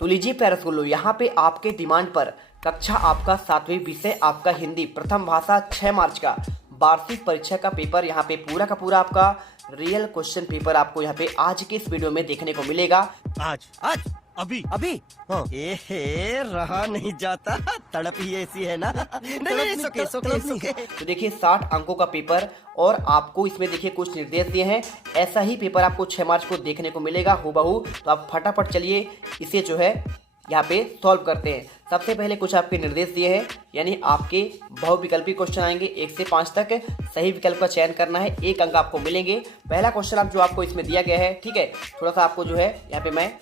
तो लीजिए प्यारे स्कूलों, यहाँ पे आपके डिमांड पर कक्षा आपका 7वीं विषय आपका हिंदी प्रथम भाषा 6 मार्च का वार्षिक परीक्षा का पेपर यहाँ पे पूरा का पूरा आपका रियल क्वेश्चन पेपर आपको यहाँ पे आज के इस वीडियो में देखने को मिलेगा। आज आज अभी अभी हाँ। ए रहा नहीं जाता, तड़प ही ऐसी है ना। नहीं, सुके सुके सुके। तो देखिए 60 अंकों का पेपर और आपको इसमें देखिए कुछ निर्देश दिए हैं। ऐसा ही पेपर आपको 6 मार्च को देखने को मिलेगा हूबहू। तो आप फटाफट चलिए इसे जो है यहाँ पे सॉल्व करते हैं। सबसे पहले कुछ आपके निर्देश दिए हैं, यानी आपके बहुविकल्पी क्वेश्चन आएंगे 1 से 5 तक। सही विकल्प का चयन करना है, 1 अंक आपको मिलेंगे। पहला क्वेश्चन आप जो आपको इसमें दिया गया है, ठीक है, थोड़ा सा आपको जो है यहाँ पे मैं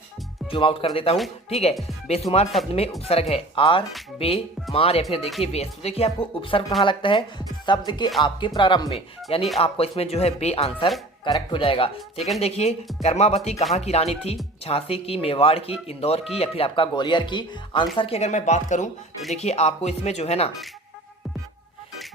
जूम आउट कर देता हूँ, ठीक है। बेशुमार शब्द में उपसर्ग है आर, बे, मार या फिर देखिए बेस। तो देखिए आपको उपसर्ग कहाँ लगता है, शब्द के आपके प्रारंभ में, यानी आपको इसमें जो है बे आंसर करेक्ट हो जाएगा। सेकंड देखिए, कर्मावती कहाँ की रानी थी, झांसी की, मेवाड़ की, इंदौर की या फिर आपका ग्वालियर की। आंसर की अगर मैं बात करूँ तो देखिए आपको इसमें जो है ना,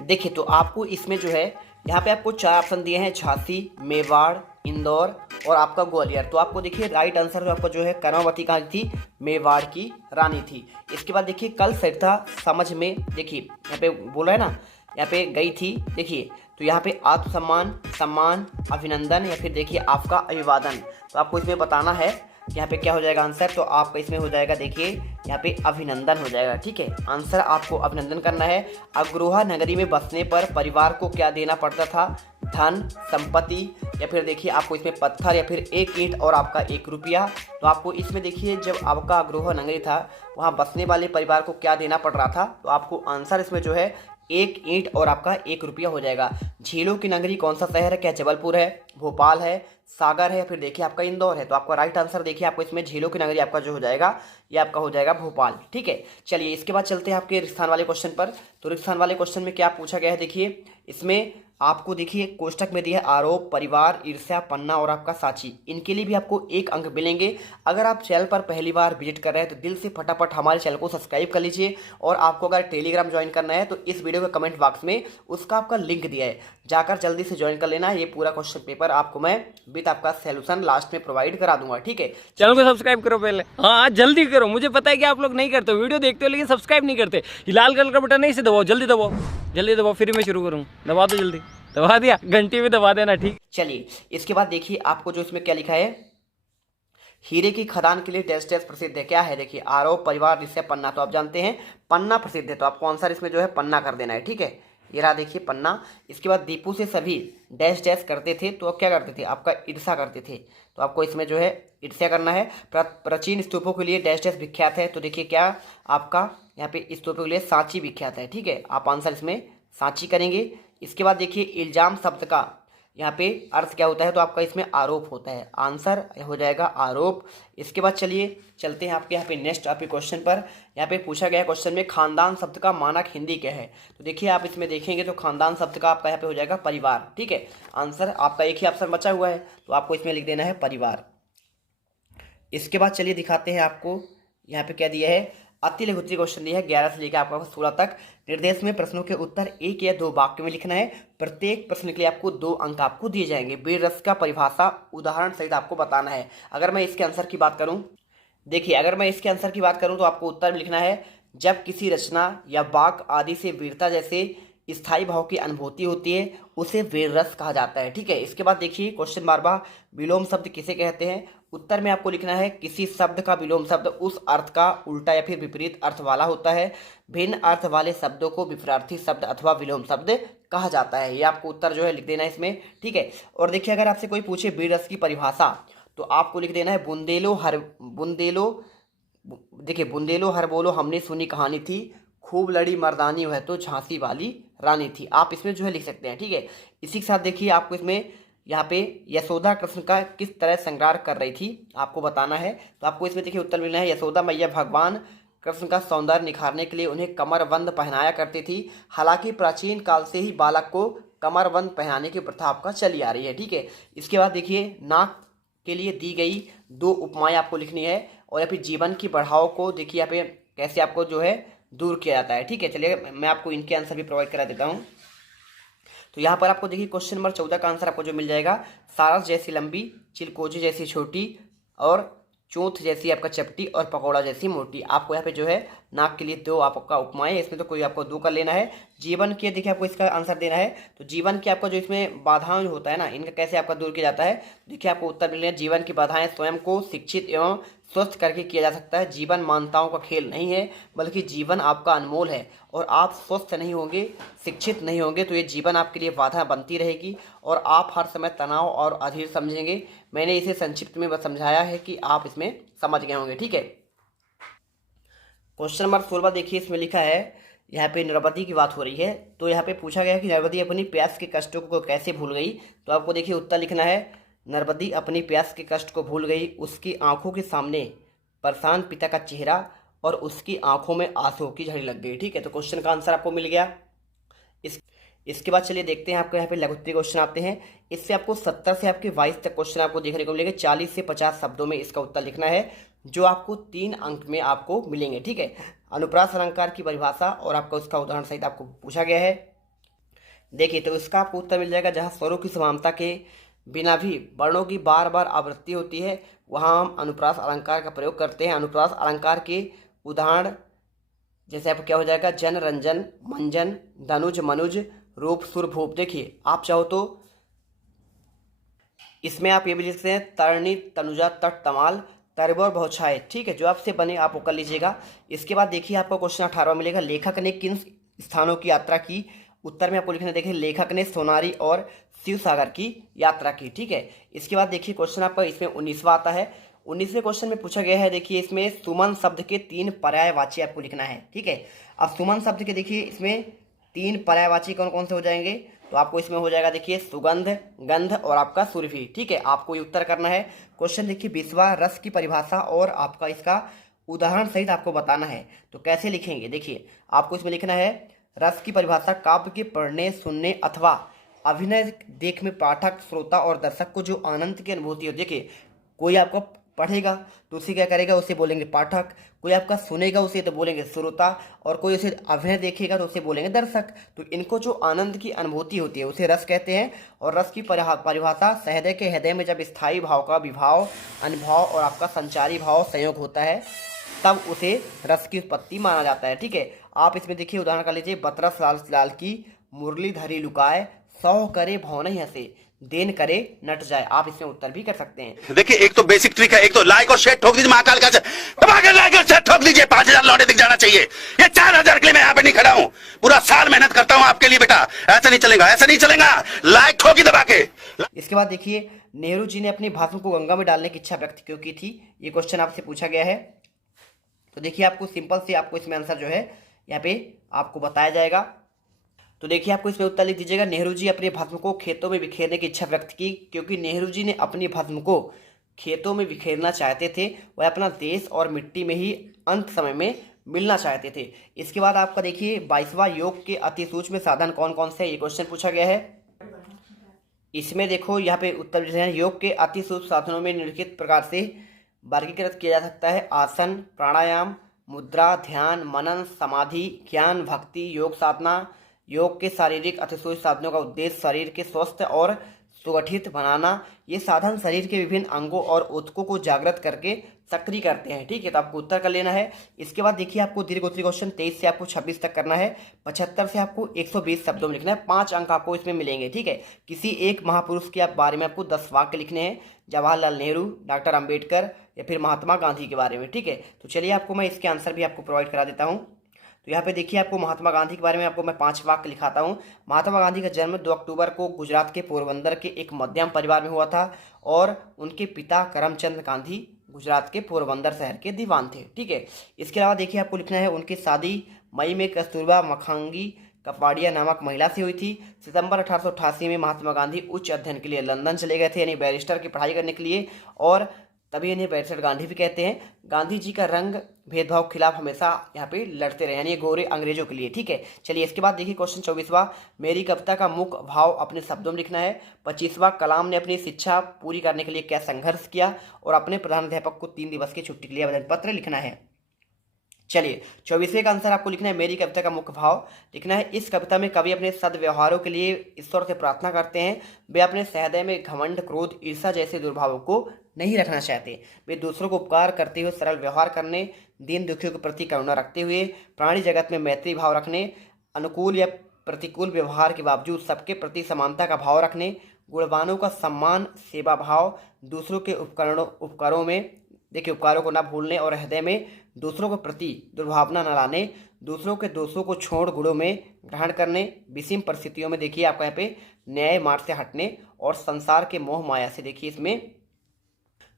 देखिए तो आपको इसमें जो है यहाँ पे आपको 4 ऑप्शन दिए हैं, झांसी, मेवाड़, इंदौर और आपका ग्वालियर। तो आपको देखिए राइट आंसर जो आपका जो है कर्मावती कहाँ की थी, मेवाड़ की रानी थी। इसके बाद देखिए कल सरिता समझ में, देखिए यहाँ पे बोला है ना, यहाँ पे गई थी, देखिए तो यहाँ पे आत्मसम्मान, सम्मान, अभिनंदन या फिर देखिए आपका अभिवादन। तो आपको इसमें बताना है यहाँ पे क्या हो जाएगा आंसर। तो आपका इसमें हो जाएगा देखिए यहाँ पे अभिनंदन हो जाएगा, ठीक है। आंसर आपको अभिनंदन करना है। अग्रोहा नगरी में बसने पर परिवार को क्या देना पड़ता था, धन, संपत्ति या फिर देखिए आपको इसमें पत्थर या फिर 1 ईंट और आपका 1 रुपया। तो आपको इसमें देखिए जब आपका अग्रोहा नगरी था वहाँ बसने वाले परिवार को क्या देना पड़ रहा था, तो आपको आंसर इसमें जो है 1 ईंट और आपका 1 रुपया हो जाएगा। झीलों की नगरी कौन सा शहर है, क्या जबलपुर है, भोपाल है, सागर है या फिर देखिए आपका इंदौर है। तो आपका राइट आंसर देखिए आपको इसमें झीलों की नगरी आपका जो हो जाएगा ये आपका हो जाएगा भोपाल, ठीक है। चलिए इसके बाद चलते हैं आपके रिक्स्थान वाले क्वेश्चन पर। तो रिक्स्थान वाले क्वेश्चन में क्या पूछा गया है, देखिए इसमें आपको देखिए कोष्टक में दिया है आरोप, परिवार, ईर्ष्या, पन्ना और आपका साची। इनके लिए भी आपको 1 अंक मिलेंगे। अगर आप चैनल पर पहली बार विजिट कर रहे हैं तो दिल से फटाफट हमारे चैनल को सब्सक्राइब कर लीजिए। और आपको अगर टेलीग्राम ज्वाइन करना है तो इस वीडियो के कमेंट बॉक्स में उसका आपका लिंक दिया है, जाकर जल्दी से ज्वाइन कर लेना है। ये पूरा क्वेश्चन पेपर आपको मैं विद आपका सोल्यूशन लास्ट में प्रोवाइड करा दूंगा, ठीक है। चैनल को सब्सक्राइब करो पहले, हाँ जल्दी करो। मुझे पता है कि आप लोग नहीं करते हो, वीडियो देखते हो लेकिन सब्सक्राइब नहीं करते। ये लाल कलर का बटन नहीं से दबाओ, जल्दी दबाओ, जल्दी दबाओ, फिर मैं शुरू करूँ। दबा दो, जल्दी दबा दिया, घंटी भी दबा देना, ठीक। चलिए इसके बाद देखिए आपको जो इसमें क्या लिखा है, हीरे की खदान के लिए डैश डैश प्रसिद्ध है, क्या है, देखिए आरोप, परिवार, ईर्ष्या, पन्ना। तो आप जानते हैं पन्ना प्रसिद्ध है, तो आपको आंसर इसमें जो है पन्ना कर देना है, ठीक है। ये रहा देखिए पन्ना। इसके बाद दीपू से सभी डैश डैश करते थे, तो अब क्या करते थे, आपका ईर्ष्या करते थे। तो आपको इसमें जो है ईर्ष्या करना है। प्राचीन स्तूपों के लिए डैश डैश विख्यात है, तो देखिए क्या आपका यहाँ पे स्तूपों के लिए सांची विख्यात है, ठीक है। आप आंसर इसमें सांची करेंगे। इसके बाद देखिए इल्जाम शब्द का यहाँ पे अर्थ क्या होता है, तो आपका इसमें आरोप होता है, आंसर हो जाएगा आरोप। इसके बाद चलिए चलते हैं आपके यहाँ पे नेक्स्ट आपके क्वेश्चन पर। यहाँ पे पूछा गया क्वेश्चन में खानदान शब्द का मानक हिंदी क्या है। तो देखिए आप इसमें देखेंगे तो खानदान शब्द का आपका यहाँ पे हो जाएगा परिवार, ठीक है। आंसर आपका एक ही ऑप्शन बचा हुआ है, तो आपको इसमें लिख देना है परिवार। इसके बाद चलिए दिखाते हैं आपको यहाँ पे क्या दिया है। अति लघुत्तरीय क्वेश्चन दिया है 11 से लेकर आपका 16 तक। निर्देश में प्रश्नों के उत्तर 1 या 2 वाक्य में लिखना है। प्रत्येक प्रश्न के लिए आपको 2 अंक आपको दिए जाएंगे। वीर रस का परिभाषा उदाहरण सहित आपको बताना है। अगर मैं इसके आंसर की बात करूं, देखिए अगर मैं इसके आंसर की बात करूं तो आपको उत्तर में लिखना है, जब किसी रचना या वाक्य आदि से वीरता जैसे स्थायी भाव की अनुभूति होती है उसे वीर रस कहा जाता है, ठीक है। इसके बाद देखिए क्वेश्चन 12 विलोम शब्द किसे कहते हैं। उत्तर में आपको लिखना है, किसी शब्द का विलोम शब्द उस अर्थ का उल्टा या फिर विपरीत अर्थ वाला होता है। भिन्न अर्थ वाले शब्दों को विपरीत शब्द अथवा विलोम शब्द कहा जाता है। ये आपको उत्तर जो है लिख देना है इसमें, ठीक है। और देखिए अगर आपसे कोई पूछे वीर रस की परिभाषा तो आपको लिख देना है देखिए बुंदेलो हर बोलो हमने सुनी कहानी थी, खूब लड़ी मर्दानी वह तो झांसी वाली रानी थी। आप इसमें जो है लिख सकते हैं, ठीक है। इसी के साथ देखिए आपको इसमें यहाँ पे यशोदा कृष्ण का किस तरह श्रृंगार कर रही थी आपको बताना है। तो आपको इसमें देखिए उत्तर मिलना है, यशोदा मैया भगवान कृष्ण का सौंदर्य निखारने के लिए उन्हें कमरबंद पहनाया करती थी। हालांकि प्राचीन काल से ही बालक को कमरबंद पहनाने की प्रथा आपका चली आ रही है, ठीक है। इसके बाद देखिए नाक के लिए दी गई 2 उपमाएं आपको लिखनी है। और या फिर जीवन की बढ़ाव को देखिए यहाँ पे कैसे आपको जो है दूर किया जाता है, ठीक है। चलिए मैं आपको इनके आंसर भी प्रोवाइड करा देता हूँ। तो यहाँ पर आपको देखिए क्वेश्चन नंबर 14 का आंसर आपको जो मिल जाएगा, सारस जैसी लंबी, चिलकोजी जैसी छोटी और चोंथ जैसी आपका चपटी और पकौड़ा जैसी मोटी। आपको यहाँ पे जो है नाक के लिए दो आपका उपमाएं, इसमें तो कोई आपको दो कर लेना है। जीवन के देखिए आपको इसका आंसर देना है। तो जीवन की आपका जो इसमें बाधाएं होता है ना, इनका कैसे आपका दूर किया जाता है, देखिए आपको उत्तर मिलने जीवन की बाधाएं स्वयं को शिक्षित एवं स्वस्थ करके किया जा सकता है। जीवन मान्यताओं का खेल नहीं है, बल्कि जीवन आपका अनमोल है, और आप स्वस्थ नहीं होंगे, शिक्षित नहीं होंगे तो ये जीवन आपके लिए बाधा बनती रहेगी और आप हर समय तनाव और अधीर समझेंगे। मैंने इसे संक्षिप्त में बस समझाया है कि आप इसमें समझ गए होंगे। ठीक है, क्वेश्चन नंबर 16 देखिए, इसमें लिखा है, यहाँ पे नरपति की बात हो रही है। तो यहाँ पे पूछा गया है कि नरपति अपनी प्यास के कष्टों को कैसे भूल गई। तो आपको देखिए उत्तर लिखना है, नरपति अपनी प्यास के कष्ट को भूल गई, उसकी आंखों के सामने परेशान पिता का चेहरा और उसकी आंखों में आंसुओं की झड़ी लग गई। ठीक है, तो क्वेश्चन का आंसर आपको मिल गया। इसके बाद चलिए देखते हैं, आपको यहाँ पे लघुत्तरीय क्वेश्चन आते हैं। इससे आपको 70 से आपके 22 तक क्वेश्चन आपको देखने को मिलेंगे। 40 से 50 शब्दों में इसका उत्तर लिखना है, जो आपको 3 अंक में आपको मिलेंगे। ठीक है, अनुप्रास अलंकार की परिभाषा और आपका उसका उदाहरण सहित आपको पूछा गया है। देखिए, तो इसका आपको उत्तर मिल जाएगा, जहाँ स्वरों की समानता के बिना भी वर्णों की बार बार आवृत्ति होती है, वहाँ हम अनुप्रास अलंकार का प्रयोग करते हैं। अनुप्रास अलंकार के उदाहरण जैसे आपको क्या हो जाएगा, जन, रंजन, मंजन, धनुज, मनुज, रूप, सुर, भूप। देखिए आप चाहो तो इसमें आप ये भी लिख सकते हैं, तरणी, तनुजा, तट, तमाल, तरबोर, बहुछाए। ठीक है, जो आपसे बने आप वो कर लीजिएगा। इसके बाद देखिए आपको क्वेश्चन 18 मिलेगा, लेखक ने किन स्थानों की यात्रा की। उत्तर में आपको लिखना, देखिए लेखक ने सोनारी और शिव सागर की यात्रा की। ठीक है, इसके बाद देखिए क्वेश्चन आपका इसमें 19वां आता है। 19वें क्वेश्चन में पूछा गया है, देखिए इसमें सुमन शब्द के 3 पर्यायवाची आपको लिखना है। ठीक है, अब सुमन शब्द के देखिए इसमें 3 पर्यायवाची कौन कौन से हो जाएंगे। तो आपको इसमें हो जाएगा, देखिए सुगंध, गंध और आपका सुरभि। ठीक है, आपको ये उत्तर करना है। क्वेश्चन देखिए 20वां, रस की परिभाषा और आपका इसका उदाहरण सहित आपको बताना है। तो कैसे लिखेंगे, देखिए आपको इसमें लिखना है, रस की परिभाषा काव्य के पढ़ने, सुनने अथवा अभिनय देख में पाठक, श्रोता और दर्शक को जो आनंद की अनुभूति हो। देखिए कोई आपको पढ़ेगा तो उसे क्या करेगा, उसे बोलेंगे पाठक, कोई आपका सुनेगा उसे तो बोलेंगे श्रोता, और कोई उसे अभिनय देखेगा तो उसे बोलेंगे दर्शक। तो इनको जो आनंद की अनुभूति होती है उसे रस कहते हैं। और रस की परिभाषा, सहृदय के हृदय में जब स्थायी भाव का विभाव, अनुभव और आपका संचारी भाव संयोग होता है, तब उसे रस की उत्पत्ति माना जाता है। ठीक है, आप इसमें देखिए उदाहरण कर लीजिए, बतरस लाल की मुरली धरी लुकाए, सौ करे भौन हंसे, देन करे नट जाए। आप इसमें उत्तर भी कर सकते हैं। देखिए एक तो बेसिक ट्रिक है, एक तो लाइक और शेयर ठोक दीजिए, महाकाल का लाइक और शेयर ठोक दीजिए, 5000 लौटे दिख जाना चाहिए। ये 4000 के लिए मैं यहाँ पे नहीं खड़ा हूँ, पूरा साल मेहनत करता हूँ आपके लिए बेटा, ऐसा नहीं चलेगा, ऐसा नहीं चलेगा, लाइक ठोकी दबा के। इसके बाद देखिए, नेहरू जी ने अपनी भाषण को गंगा में डालने की इच्छा व्यक्त क्यों की थी, ये क्वेश्चन आपसे पूछा गया है। तो देखिए आपको सिंपल से आपको इसमें आंसर जो है यहाँ पे आपको बताया जाएगा। तो देखिए आपको इसमें उत्तर लिख दीजिएगा, नेहरू जी अपने भस्म को खेतों में बिखेरने की इच्छा व्यक्त की क्योंकि नेहरू जी ने अपनी भस्म को खेतों में बिखेरना चाहते थे, वह अपना देश और मिट्टी में ही अंत समय में मिलना चाहते थे। इसके बाद आपका देखिए 22वां, योग के अति सूक्ष्म साधन कौन कौन से, ये क्वेश्चन पूछा गया है। इसमें देखो यहाँ पे उत्तर जो है, योग के अति सूक्ष्म साधनों में निम्नलिखित प्रकार से वर्गीकृत किया जा सकता है, आसन, प्राणायाम, मुद्रा, ध्यान, मनन, समाधि, ज्ञान, भक्ति, योग साधना। योग के शारीरिक अतिसूक्ष्म साधनों का उद्देश्य शरीर के स्वस्थ और सुगठित बनाना। ये साधन शरीर के विभिन्न अंगों और ऊतकों को जागृत करके सक्रिय करते हैं। ठीक है, तो आपको उत्तर कर लेना है। इसके बाद देखिए आपको दीर्घोत्तरीय क्वेश्चन 23 से आपको 26 तक करना है। 75 से आपको 120 शब्दों में लिखना है, 5 अंक आपको इसमें मिलेंगे। ठीक है, किसी एक महापुरुष के बारे में आपको 10 वाक्य लिखने हैं, जवाहरलाल नेहरू, डॉक्टर अंबेडकर या फिर महात्मा गांधी के बारे में। ठीक है, तो चलिए आपको मैं इसके आंसर भी आपको प्रोवाइड करा देता हूँ। तो यहाँ पे देखिए आपको महात्मा गांधी के बारे में आपको मैं 5 वाक्य लिखाता हूँ। महात्मा गांधी का जन्म 2 अक्टूबर को गुजरात के पोरबंदर के एक मध्यम परिवार में हुआ था और उनके पिता करमचंद गांधी गुजरात के पोरबंदर शहर के दीवान थे। ठीक है, इसके अलावा देखिए आपको लिखना है, उनकी शादी मई में कस्तूरबा मखांगी कपाड़िया नामक महिला से हुई थी। सितंबर 1888 में महात्मा गांधी उच्च अध्ययन के लिए लंदन चले गए थे, यानी बैरिस्टर की पढ़ाई करने के लिए, और तभी इन्हें बैरिस्टर गांधी भी कहते हैं। गांधी जी का रंग भेदभाव के खिलाफ हमेशा यहाँ पे लड़ते रहे, यानी गोरे अंग्रेजों के लिए। ठीक है, चलिए इसके बाद देखिए क्वेश्चन 24वां, मेरी कविता का मुख्य भाव अपने शब्दों में लिखना है। 25वां, कलाम ने अपनी शिक्षा पूरी करने के लिए क्या संघर्ष किया और अपने प्रधानाध्यापक को 3 दिवस की छुट्टी के लिए आवेदन पत्र लिखना है। चलिए 24वें का आंसर आपको लिखना है मेरी कविता का मुख्य भाव लिखना है। इस कविता में कवि अपने सद्व्यवहारों के लिए ईश्वर से प्रार्थना करते हैं। वे अपने सहृदय में घमंड, क्रोध, ईर्ष्या जैसे दुर्भावों को नहीं रखना चाहते। वे दूसरों को उपकार करते हुए सरल व्यवहार करने, दीन दुखियों के प्रति करुणा रखते हुए, प्राणी जगत में मैत्री भाव रखने, अनुकूल या प्रतिकूल व्यवहार के बावजूद सबके प्रति समानता का भाव रखने, गुणवानों का सम्मान, सेवा भाव, दूसरों के उपकारों में देखिए उपकारों को न भूलने और हृदय में दूसरों के प्रति दुर्भावना न लाने, दूसरों के दोषों को छोड़ गुणों में ग्रहण करने, विषम परिस्थितियों में देखिए आपका यहाँ पे न्याय मार्ग से हटने और संसार के मोह माया से देखिए इसमें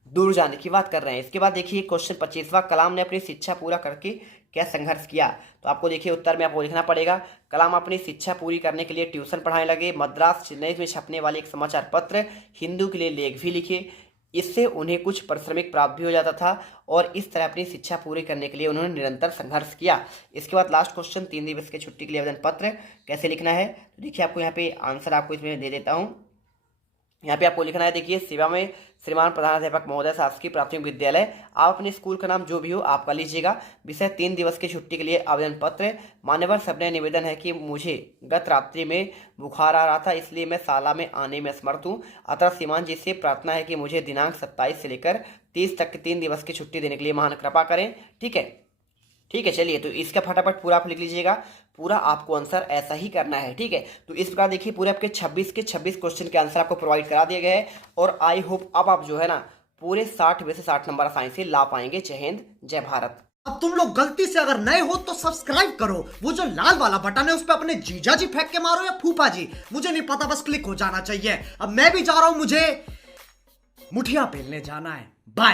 दूर जाने की बात कर रहे हैं। इसके बाद देखिए क्वेश्चन 25वां, कलाम ने अपनी शिक्षा पूरा करके क्या संघर्ष किया। तो आपको देखिए उत्तर में आपको लिखना पड़ेगा, कलाम अपनी शिक्षा पूरी करने के लिए ट्यूशन पढ़ाने लगे, मद्रास चेन्नई में छपने वाले एक समाचार पत्र हिंदू के लिए लेख भी लिखे। इससे उन्हें कुछ पारिश्रमिक प्राप्त भी हो जाता था और इस तरह अपनी शिक्षा पूरी करने के लिए उन्होंने निरंतर संघर्ष किया। इसके बाद लास्ट क्वेश्चन, 3 दिवस की छुट्टी के लिए आवेदन पत्र कैसे लिखना है। तो देखिए आपको यहाँ पे आंसर आपको इसमें दे देता हूँ। यहाँ पे आपको लिखना है, देखिए सेवा में श्रीमान प्रधानाध्यापक महोदय, शासकीय प्राथमिक विद्यालय। आप अपने स्कूल का नाम जो भी हो आपका लीजिएगा। विषय 3 दिवस की छुट्टी के लिए आवेदन पत्र। मान्यवर सबने निवेदन है कि मुझे गत रात्रि में बुखार आ रहा था, इसलिए मैं शाला में आने में असमर्थ हूँ। अतः श्रीमान जी से प्रार्थना है कि मुझे दिनांक 27 से लेकर 30 तक 3 दिवस की छुट्टी देने के लिए महान कृपा करें। ठीक है, ठीक है। चलिए तो इसका फटाफट पूरा आप लिख लीजिएगा, पूरा आपको आंसर ऐसा ही करना है। ठीक है, तो इस प्रकार देखिए पूरे आपके 26 के 26 क्वेश्चन के आंसर आपको प्रोवाइड करा दिए गए हैं और आई होप अब आप जो है ना पूरे 60 में से 60 नंबर आसानी से ला पाएंगे। जय हिंद, जय भारत। अब तुम लोग गलती से अगर नए हो तो सब्सक्राइब करो, वो जो लाल वाला बटन है उस पर अपने जीजा जी फेंक के मारो या फूफा जी, मुझे नहीं पता, बस क्लिक हो जाना चाहिए। अब मैं भी जा रहा हूं, मुझे मुठिया पेलने जाना है। बाय।